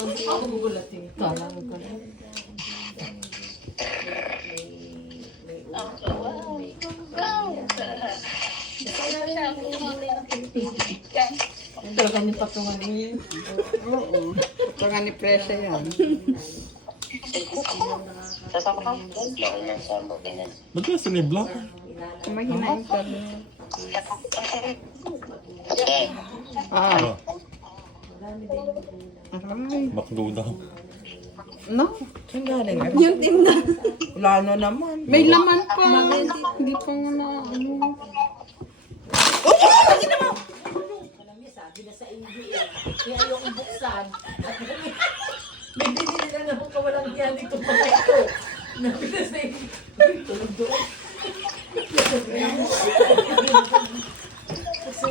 Ako gugulat yung ito. Kala ko na. Talaga ni patungan niya. Oo. Patungan ni Presa yan. Ba't yung sinibla? Mahina yung sabi. Ah. Ah, Aray. baklo daw. No? Saan galing? Yung tinda. Wala na naman. May laman pa. Hindi pa nga na ano. Sabi na sa hindi eh. Kaya ayokong buksan. May binili na naman kawalang diyan dito pa ito. Nabilas na yung tulog doon. Kasi